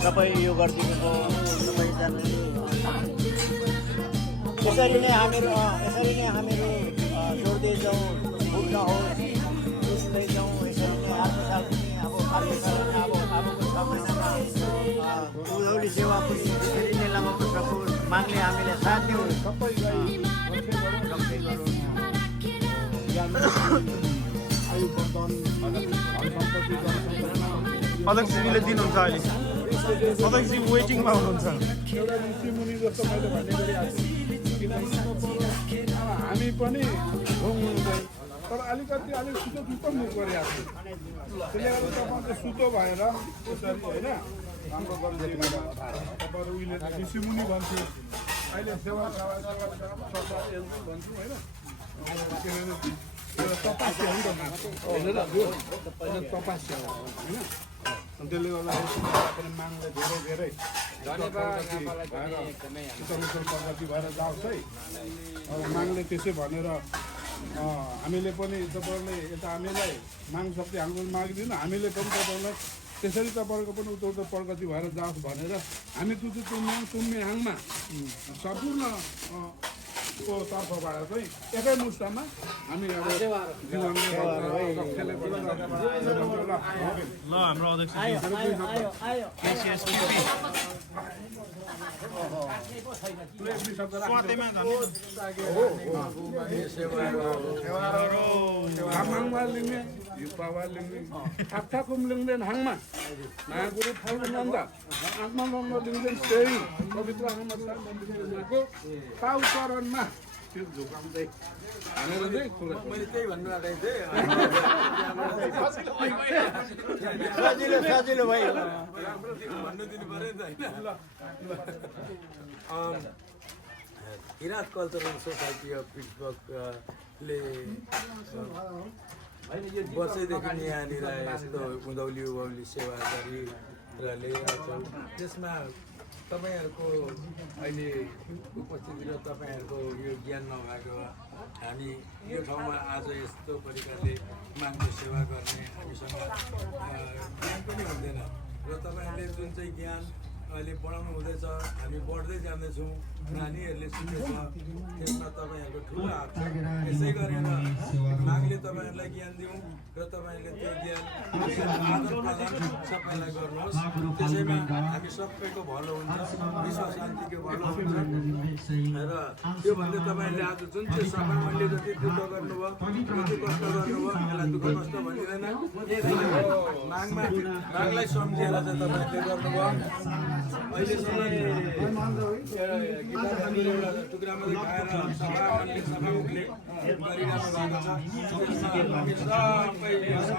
तपाईँ यो गरिदिनुको सबैजनाले यसरी नै हामीहरू जोड्दै जाउँ, भुल नहोस्, बुझ्दै जाउँ। यसरी नै अर्को साल पनि अब अर्को साल अब अबको 6 महिनामा उधौली सेवा पनि यसरी नै लगाउन सकोस्। मागले हामीले साथ दिउँ, अध्यक्षजीले दिनुहुन्छ अहिले। अध्यक्षजी वेटिङमा हुनुहुन्छ। एउटा ऋषिमुनि जस्तो मैले भन्ने गरिरहेको छु। किनभने हामी पनि घुम्दै तर अलिक सुतो मुख गरिरहेको छु। त्यसले गर्दा तपाईँको सुतो भएर यसरी होइन राम्रो गरिदिनु तपाईँहरू उहिले ऋषिमुनि भन्थ्यो, अहिले सेवा भन्छु होइन। तपस्या हो नि त होइन र तपस्या हो होइन। त्यसले गर्दाखेरि मागले धेरै प्रगति भएर जाओस् है। अब मागले त्यसै भनेर हामीले पनि तपाईँहरूले यता हामीलाई माग शक्ति हाम्रो मागिदिनु, हामीले पनि तपाईँहरूलाई त्यसरी तपाईँहरूको पनि उता प्रगति भएर जाओस् भनेर हामी तुम्याङमा सम्पूर्ण को तर्फबाट चाहिँ एकै मुष्टमा हामी अब ल हाम्रो अध्यक्ष त्यो झुकाउँदै भनेर चाहिँ मैले त्यही भन्नु आँटेको थिएँ। सजिलो भयो। भन्नु दिनु पऱ्यो नि त होइन। किराँत कल्चरल सोसाइटी अफ पिट्सबर्गले वर्षैदेखि यहाँनिर यस्तो उँधौली उभौली सेवा गरिरहेको छौँ। त्यसमा तपाईहरुको अहिले उपस्थिति र तपाईहरुको यो ज्ञान नभएको हामी यो ठाउँमा आज यस्तो प्रकारले मागको सेवा गर्ने हामीसँग ज्ञान पनि हुँदैन र तपाईहरुले जुन चाहिँ ज्ञान अहिले बढाउनु हुँदैछ, हामी बढ्दै जाँदैछौँ, नानीहरूले सिकेछ, त्यसमा तपाईहरुको ठुलो हात छ। यसै गरेर मागले तपाईहरुलाई ज्ञान दिउँ र तपाईहरुले त्यो ज्ञान आदान प्रदान सबैलाई गर्नुहोस्। त्यसैमा हामी सबैको भलो हुन्छ, विश्व शान्तिको भलो हुन्छ। र त्यो भन्दै तपाईहरुले आज जुन चाहिँ सभाले जति दुःख गर्नुभयो, जति कष्ट गर्नुभयो, यसलाई दुःख कष्ट भन्दिदैन। मागलाई सम्झेर चाहिँ तपाईहरुले गर्नुभयो। अहिलेसम्म एउटा टुक्रा मात्रै खाएर सभाले गरिरहनु भएको छ।